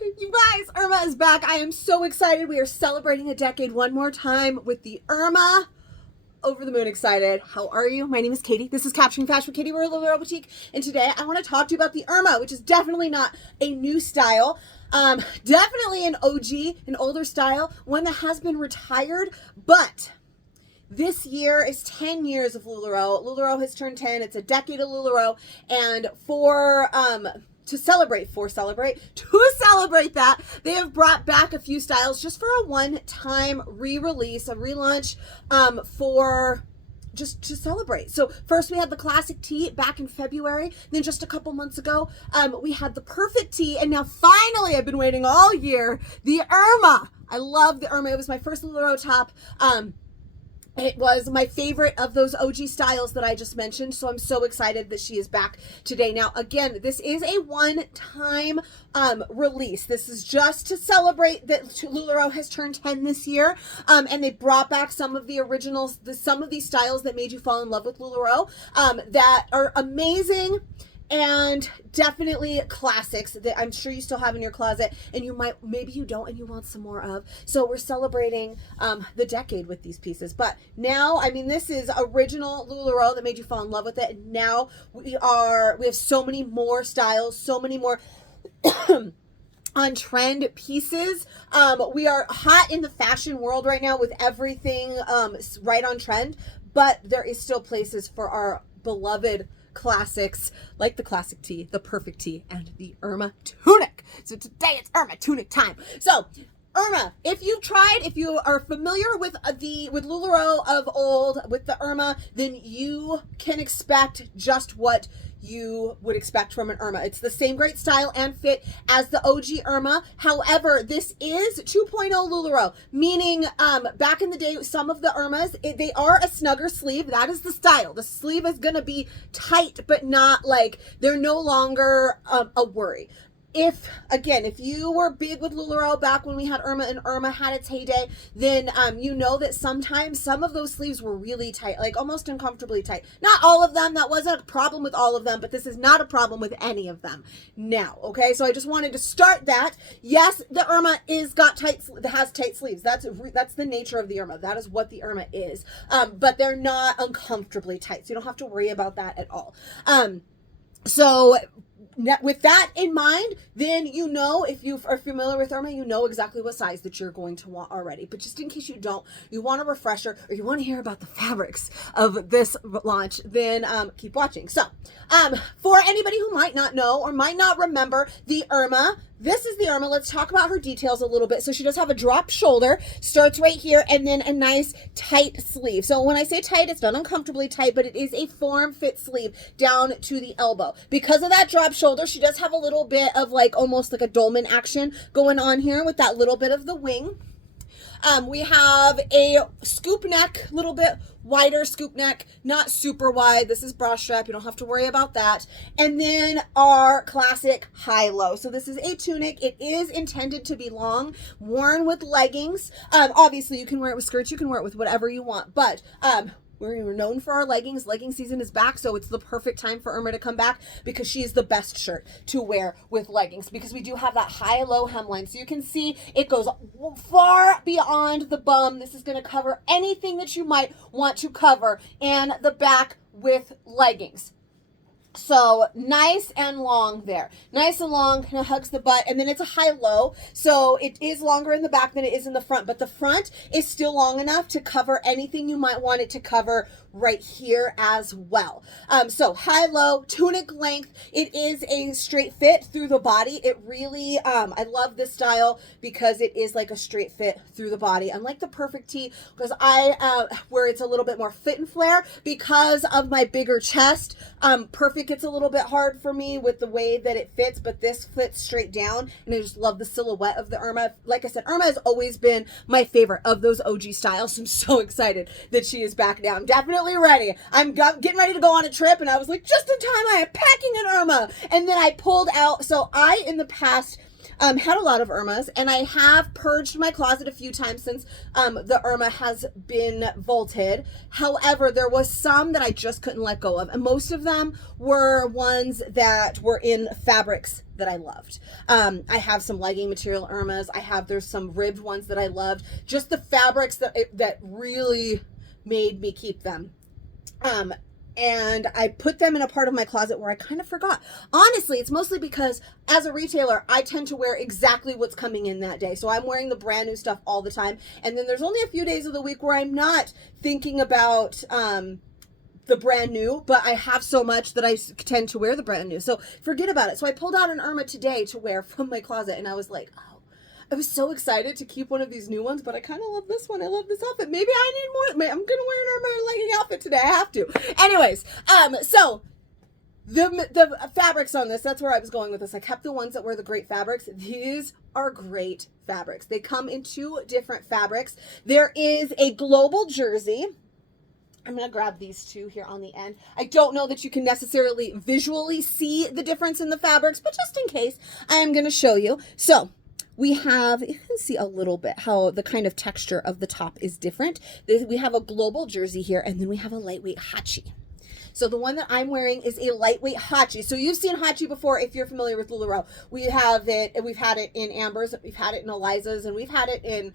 You guys, Irma is back. I am so excited. We are celebrating a decade one more time with the Irma. Over the moon excited. How are you? My name is Katie. This is Capturing Fashion with Katie. We're a little boutique. And today I want to talk to you about the Irma, which is definitely not a new style. Definitely an OG, an older style, one that has been retired, but this year is 10 years of LuLaRoe. LuLaRoe has turned 10. It's a decade of LuLaRoe. And to celebrate that, they have brought back a few styles just for a one-time re-release, a relaunch, for just to celebrate. So first we had the classic tee back in February. Then just a couple months ago, we had the perfect tee. And now finally, I've been waiting all year, the Irma. I love the Irma. It was my first LuLaRoe top. It was my favorite of those OG styles that I just mentioned, so I'm so excited that she is back today. Now, again, this is a one-time release. This is just to celebrate that LuLaRoe has turned 10 this year, and they brought back some of the originals, some of these styles that made you fall in love with LuLaRoe, that are amazing. And definitely classics that I'm sure you still have in your closet, and maybe you don't and you want some more of. So we're celebrating the decade with these pieces. But now, I mean, this is original LuLaRoe that made you fall in love with it. And now we have so many more styles, so many more on trend pieces. We are hot in the fashion world right now with everything right on trend, but there is still places for our beloved classics like the classic tee, the perfect tee, and the Irma Tunic. So today it's Irma Tunic time. So Irma, if you are familiar with LuLaRoe of old, with the Irma, then you can expect just what you would expect from an Irma. It's the same great style and fit as the OG Irma. However, this is 2.0 LuLaRoe, meaning back in the day, some of the Irmas, they are a snugger sleeve. That is the style. The sleeve is going to be tight, but not like they're no longer a worry. If you were big with LuLaRoe back when we had Irma and Irma had its heyday, then you know that sometimes some of those sleeves were really tight, like almost uncomfortably tight. Not all of them. That wasn't a problem with all of them, but this is not a problem with any of them now, okay? So I just wanted to start that. Yes, the Irma has tight sleeves. That's the nature of the Irma. That is what the Irma is. But they're not uncomfortably tight, so you don't have to worry about that at all. So with that in mind, then you know, if you are familiar with Irma, you know exactly what size that you're going to want already. But just in case you don't, you want a refresher, or you want to hear about the fabrics of this launch, then keep watching. So for anybody who might not know or might not remember the Irma, this is the Irma. Let's talk about her details a little bit. So she does have a drop shoulder, starts right here, and then a nice tight sleeve. So when I say tight, it's not uncomfortably tight, but it is a form-fit sleeve down to the elbow. Because of that drop shoulder, she does have a little bit of like almost like a dolman action going on here with that little bit of the wing. We have a scoop neck, a little bit wider scoop neck, not super wide. This is bra strap. You don't have to worry about that. And then our classic high-low. So this is a tunic. It is intended to be long, worn with leggings. Obviously, you can wear it with skirts. You can wear it with whatever you want. But we're known for our leggings. Legging season is back, so it's the perfect time for Irma to come back because she is the best shirt to wear with leggings, because we do have that high-low hemline. So you can see it goes far beyond the bum. This is going to cover anything that you might want to cover, and the back with leggings. So nice and long there. Nice and long, kind of hugs the butt, and then it's a high-low. So it is longer in the back than it is in the front, but the front is still long enough to cover anything you might want it to cover right here as well. So high-low, tunic length. It is a straight fit through the body. It really, I love this style because it is like a straight fit through the body. Unlike the perfect tee, because where it's a little bit more fit and flare because of my bigger chest. Perfect gets a little bit hard for me with the way that it fits, but this fits straight down, and I just love the silhouette of the Irma. Like I said, Irma has always been my favorite of those OG styles. So I'm so excited that she is back now. I'm definitely ready. I'm getting ready to go on a trip, and I was like, just in time, I am packing an Irma. And then I pulled out, so in the past, Had a lot of Irmas, and I have purged my closet a few times since the Irma has been vaulted. However, there was some that I just couldn't let go of, and most of them were ones that were in fabrics that I loved. I have some legging material Irmas. There's some ribbed ones that I loved. Just the fabrics that really made me keep them. And I put them in a part of my closet where I kind of forgot. Honestly, it's mostly because as a retailer, I tend to wear exactly what's coming in that day. So I'm wearing the brand new stuff all the time. And then there's only a few days of the week where I'm not thinking about the brand new, but I have so much that I tend to wear the brand new. So forget about it. So I pulled out an Irma today to wear from my closet, and I was like, oh, I was so excited to keep one of these new ones, but I kind of love this one. I love this outfit. Maybe I need more. I'm going to wear an Irma legging outfit today. I have to. Anyways, so the fabrics on this, that's where I was going with this. I kept the ones that were the great fabrics. These are great fabrics. They come in 2 different fabrics. There is a global jersey. I'm going to grab these 2 here on the end. I don't know that you can necessarily visually see the difference in the fabrics, but just in case, I am going to show you. So we have, you can see a little bit how the kind of texture of the top is different. We have a global jersey here, and then we have a lightweight hachi. So the one that I'm wearing is a lightweight hachi. So you've seen hachi before if you're familiar with LuLaRoe. We've had it in Amber's, we've had it in Eliza's, and we've had it in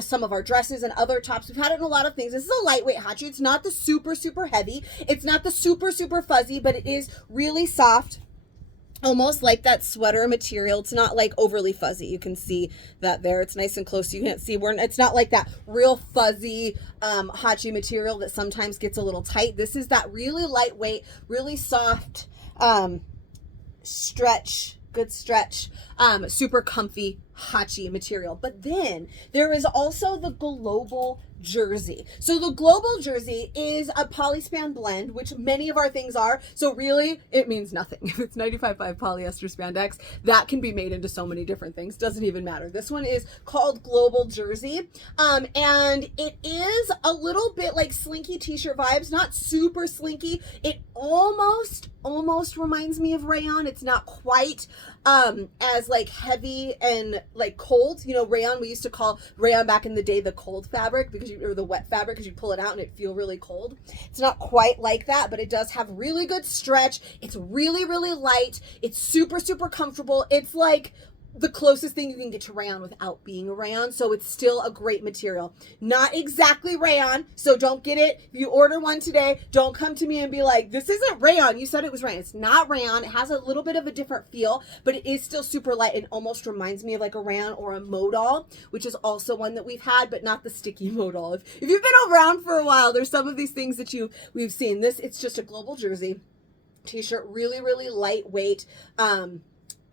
some of our dresses and other tops. We've had it in a lot of things. This is a lightweight hachi. It's not the super, super heavy. It's not the super, super fuzzy, but it is really soft. Almost like that sweater material. It's not like overly fuzzy. You can see that there. It's nice and close. You can't see it's not like that real fuzzy hachi material that sometimes gets a little tight. This is that really lightweight, really soft good stretch, super comfy hachi material. But then there is also the global jersey. So the global jersey is a polyspan blend, which many of our things are. So really, it means nothing. If it's 95.5 polyester spandex, that can be made into so many different things. Doesn't even matter. This one is called global jersey. And it is a little bit like slinky t-shirt vibes, not super slinky. It almost reminds me of rayon. It's not quite as like heavy and like cold. You know, rayon, we used to call rayon back in the day the cold fabric or the wet fabric, because you pull it out and it feel really cold. It's not quite like that, but it does have really good stretch. It's really, really light. It's super, super comfortable. It's like the closest thing you can get to rayon without being a rayon. So it's still a great material. Not exactly rayon, so don't get it. If you order one today, don't come to me and be like, this isn't rayon. You said it was rayon. It's not rayon. It has a little bit of a different feel, but it is still super light and almost reminds me of like a rayon or a modal, which is also one that we've had, but not the sticky modal. If you've been around for a while, there's some of these things that we've seen. It's just a global jersey t-shirt, really, really lightweight,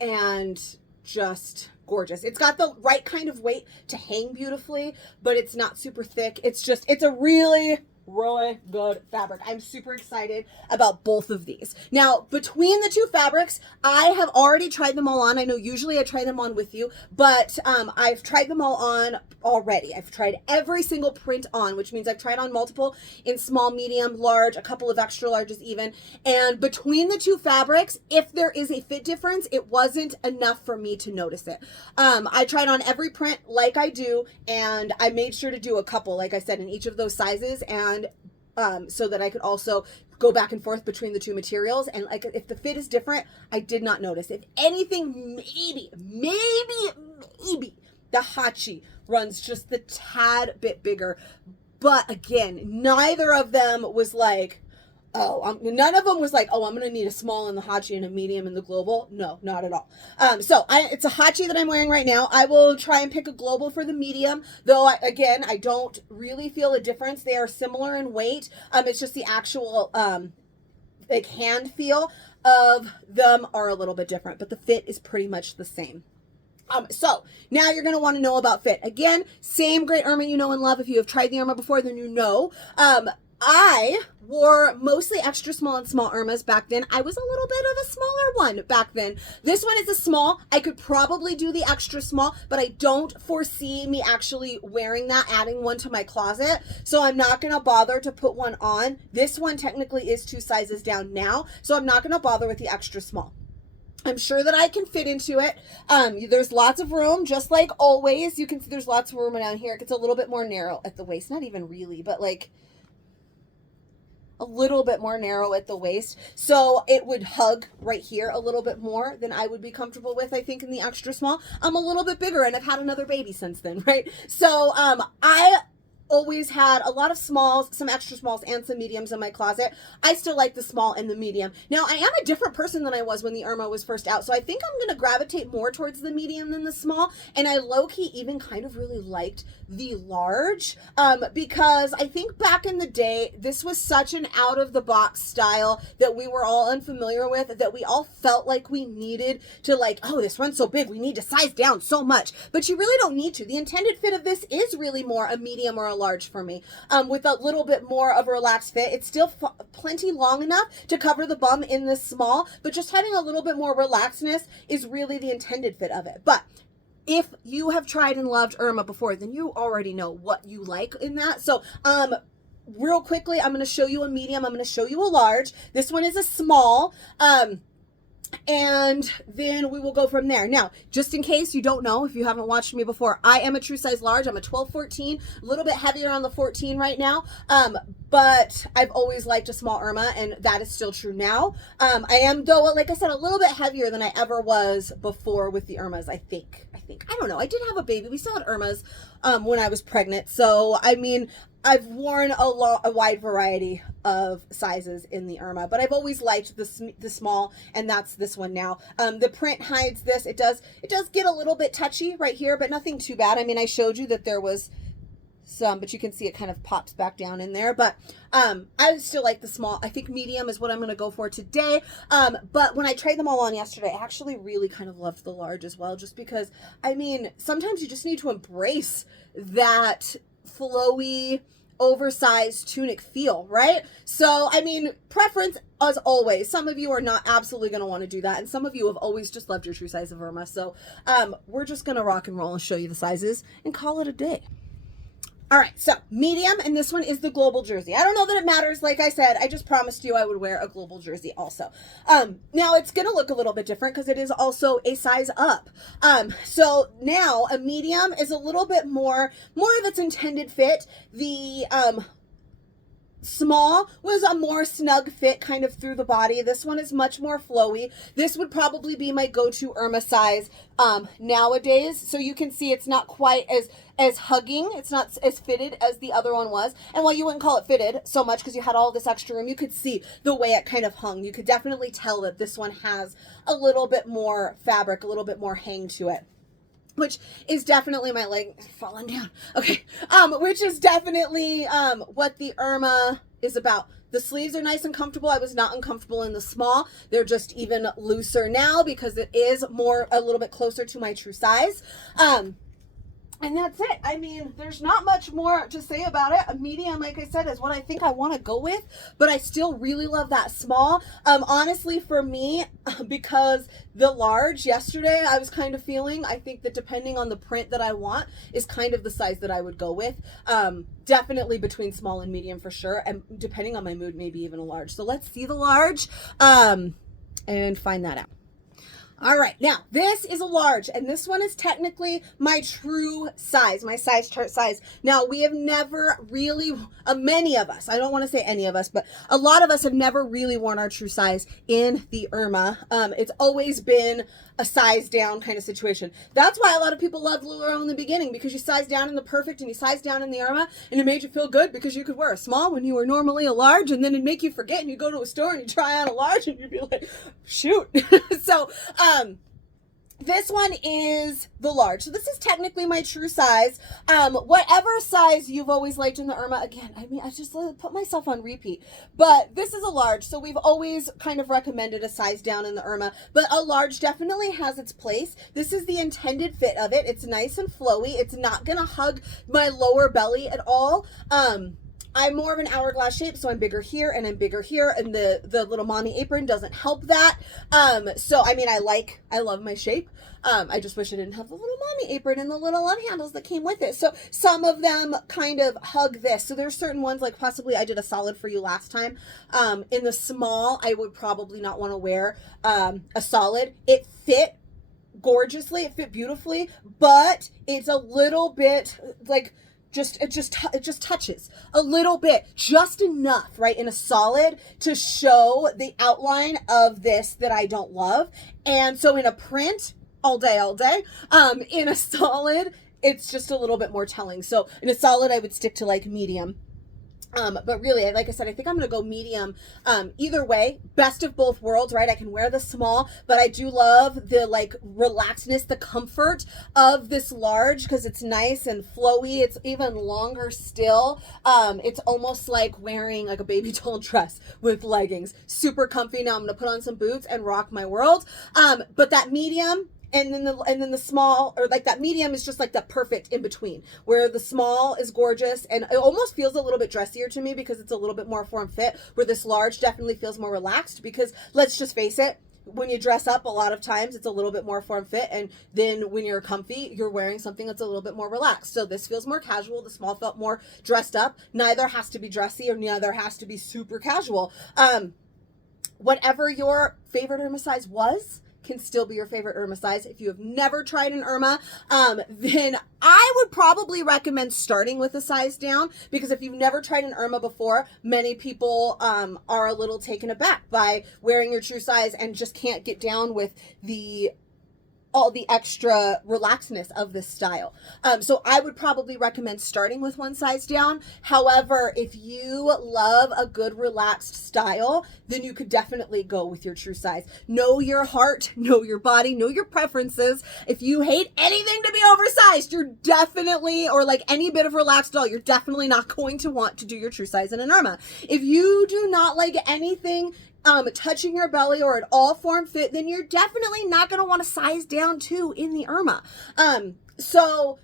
and just gorgeous. It's got the right kind of weight to hang beautifully, but it's not super thick. It's a really, really good fabric. I'm super excited about both of these. Now, between the 2 fabrics, I have already tried them all on. I know usually I try them on with you, but I've tried them all on already. I've tried every single print on, which means I've tried on multiple in small, medium, large, a couple of extra larges even. And between the 2 fabrics, if there is a fit difference, it wasn't enough for me to notice it. I tried on every print like I do, and I made sure to do a couple, like I said, in each of those sizes, and so that I could also go back and forth between the 2 materials. And like, if the fit is different, I did not notice. If anything, maybe the hachi runs just the tad bit bigger. But again, neither of them was like, none of them was like, I'm going to need a small in the hachi and a medium in the global. No, not at all. It's a hachi that I'm wearing right now. I will try and pick a global for the medium, though I don't really feel a difference. They are similar in weight. It's just the actual, like hand feel of them are a little bit different, but the fit is pretty much the same. So now you're going to want to know about fit. Again, same great Irma you know and love. If you have tried the Irma before, then you know. I wore mostly extra small and small Irmas back then. I was a little bit of a smaller one back then. This one is a small. I could probably do the extra small, but I don't foresee me actually wearing that, adding one to my closet. So I'm not going to bother to put one on. This one technically is 2 sizes down now, so I'm not going to bother with the extra small. I'm sure that I can fit into it. There's lots of room, just like always. You can see there's lots of room down here. It gets a little bit more narrow at the waist. Not even really, but like a little bit more narrow at the waist. So it would hug right here a little bit more than I would be comfortable with, I think, in the extra small. I'm a little bit bigger and I've had another baby since then, right? So I always had a lot of smalls, some extra smalls, and some mediums in my closet. I still like the small and the medium. Now, I am a different person than I was when the Irma was first out, so I think I'm going to gravitate more towards the medium than the small, and I low-key even kind of really liked the large, because I think back in the day, this was such an out-of-the-box style that we were all unfamiliar with, that we all felt like we needed to, like, oh, this one's so big, we need to size down so much, but you really don't need to. The intended fit of this is really more a medium or a large for me, with a little bit more of a relaxed fit. It's still plenty long enough to cover the bum in this small, but just having a little bit more relaxedness is really the intended fit of it. But if you have tried and loved Irma before, then you already know what you like in that. So real quickly, I'm going to show you a medium, I'm going to show you a large. This one is a small, and then we will go from there. Now, just in case you don't know, if you haven't watched me before, I am a true size large. I'm a 12-14, a little bit heavier on the 14 right now, but I've always liked a small Irma, and that is still true now. I am, though, like I said, a little bit heavier than I ever was before with the Irmas, I think. I don't know. I did have a baby. We still had Irmas when I was pregnant, so, I mean, I've worn a wide variety of sizes in the Irma, but I've always liked the small, and that's this one now. The print hides this. It does get a little bit touchy right here, but nothing too bad. I mean, I showed you that there was some, but you can see it kind of pops back down in there. But I still like the small. I think medium is what I'm going to go for today. But when I tried them all on yesterday, I actually really kind of loved the large as well, just because, I mean, sometimes you just need to embrace that flowy, oversized tunic feel, right? So, I mean, preference as always. Some of you are not absolutely going to want to do that, and some of you have always just loved your true size of Irma. So, we're just going to rock and roll and show you the sizes and call it a day. All right, so medium, and this one is the global jersey. I don't know that it matters. Like I said, I just promised you I would wear a global jersey also. Now it's going to look a little bit different because it is also a size up. So now a medium is a little bit more of its intended fit. The small was a more snug fit kind of through the body. This one is much more flowy. This would probably be my go-to Irma size nowadays. So you can see it's not quite as hugging. It's not as fitted as the other one was. And while you wouldn't call it fitted so much because you had all this extra room, you could see the way it kind of hung. You could definitely tell that this one has a little bit more fabric, a little bit more hang to it, which is definitely my leg falling down. Okay. Which is definitely what the Irma is about. The sleeves are nice and comfortable. I was not uncomfortable in the small. They're just even looser now because it is a little bit closer to my true size. And that's it. I mean, there's not much more to say about it. A medium, like I said, is what I think I want to go with, but I still really love that small. Honestly, for me, because the large yesterday, I was kind of feeling, I think that depending on the print that I want is kind of the size that I would go with. Definitely between small and medium for sure. And depending on my mood, maybe even a large. So let's see the large, and find that out. All right, now this is a large, and this one is technically my true size, my size chart size. Now, we have never really, many of us, I don't want to say any of us, but a lot of us have never really worn our true size in the Irma. It's always been a size down kind of situation. That's why a lot of people loved LuLaRoe in the beginning, because you sized down in the perfect and you sized down in the Irma, and it made you feel good because you could wear a small when you were normally a large, and then it'd make you forget, and you go to a store and you try on a large and you'd be like, shoot. So, this one is the large. So this is technically my true size. Whatever size you've always liked in the Irma, again, I mean, I just put myself on repeat, but this is a large. So we've always kind of recommended a size down in the Irma, but a large definitely has its place. This is the intended fit of it. It's nice and flowy. It's not going to hug my lower belly at all. I'm more of an hourglass shape, so I'm bigger here and I'm bigger here, and the little mommy apron doesn't help that. So I mean, I love my shape. I just wish I didn't have the little mommy apron and the little love handles that came with it. So some of them kind of hug this. So there's certain ones, like possibly I did a solid for you last time. In the small, I would probably not want to wear a solid. It fit gorgeously, it fit beautifully, but it's a little bit like, it just touches a little bit, just enough, right, in a solid to show the outline of this that I don't love. And so in a print, all day, in a solid, it's just a little bit more telling. So in a solid, I would stick to like medium. But really, like I said, I think I'm going to go medium. Either way, best of both worlds, right? I can wear the small, but I do love the like relaxedness, the comfort of this large, because it's nice and flowy. It's even longer still. It's almost like wearing like a baby doll dress with leggings. Super comfy. Now I'm going to put on some boots and rock my world. But that medium, and then the small, or like that medium, is just like that perfect in between, where the small is gorgeous and it almost feels a little bit dressier to me because it's a little bit more form fit, where this large definitely feels more relaxed, because let's just face it, when you dress up, a lot of times it's a little bit more form fit, and then when you're comfy, you're wearing something that's a little bit more relaxed. So this feels more casual. The small felt more dressed up. Neither has to be dressy or neither has to be super casual. Whatever your favorite Irma size was can still be your favorite Irma size. If you have never tried an Irma, then I would probably recommend starting with a size down, because if you've never tried an Irma before, many people are a little taken aback by wearing your true size and just can't get down with all the extra relaxedness of this style. So I would probably recommend starting with one size down. However, if you love a good relaxed style, then you could definitely go with your true size. Know your heart, know your body, know your preferences. If you hate anything to be oversized, you're definitely, or like any bit of relaxed doll, you're definitely not going to want to do your true size in an Irma. If you do not like anything touching your belly or at all form fit, then you're definitely not going to want to size down too in the Irma. So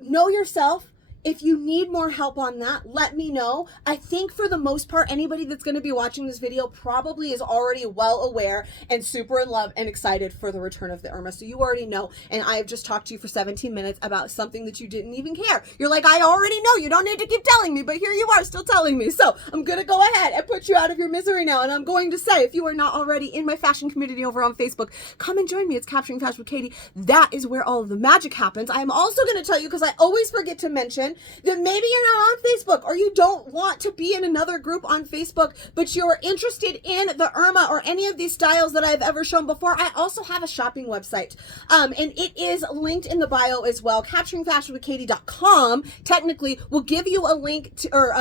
know yourself. If you need more help on that, let me know. I think for the most part, anybody that's going to be watching this video probably is already well aware and super in love and excited for the return of the Irma. So you already know. And I have just talked to you for 17 minutes about something that you didn't even care. You're like, I already know. You don't need to keep telling me, but here you are still telling me. So I'm going to go ahead and put you out of your misery now. And I'm going to say, if you are not already in my fashion community over on Facebook, come and join me. It's Capturing Fashion with Katie. That is where all of the magic happens. I'm also going to tell you, because I always forget to mention, that maybe you're not on Facebook, or you don't want to be in another group on Facebook, but you're interested in the Irma or any of these styles that I've ever shown before. I also have a shopping website, and it is linked in the bio as well. CapturingFashionWithKatie.com technically will give you a link to, or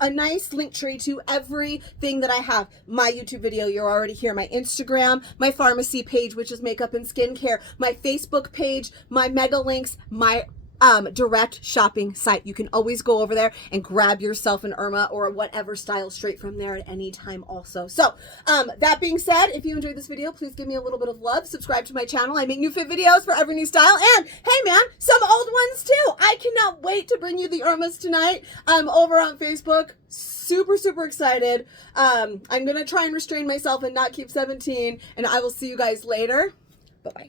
a nice link tree to everything that I have. My YouTube video, you're already here. My Instagram, my pharmacy page, which is makeup and skincare, my Facebook page, my mega links, my direct shopping site. You can always go over there and grab yourself an Irma or whatever style straight from there at any time also. So that being said, if you enjoyed this video, please give me a little bit of love. Subscribe to my channel. I make new fit videos for every new style. And hey man, some old ones too. I cannot wait to bring you the Irmas tonight over on Facebook. Super, super excited. I'm going to try and restrain myself and not keep 17. And I will see you guys later. Bye-bye.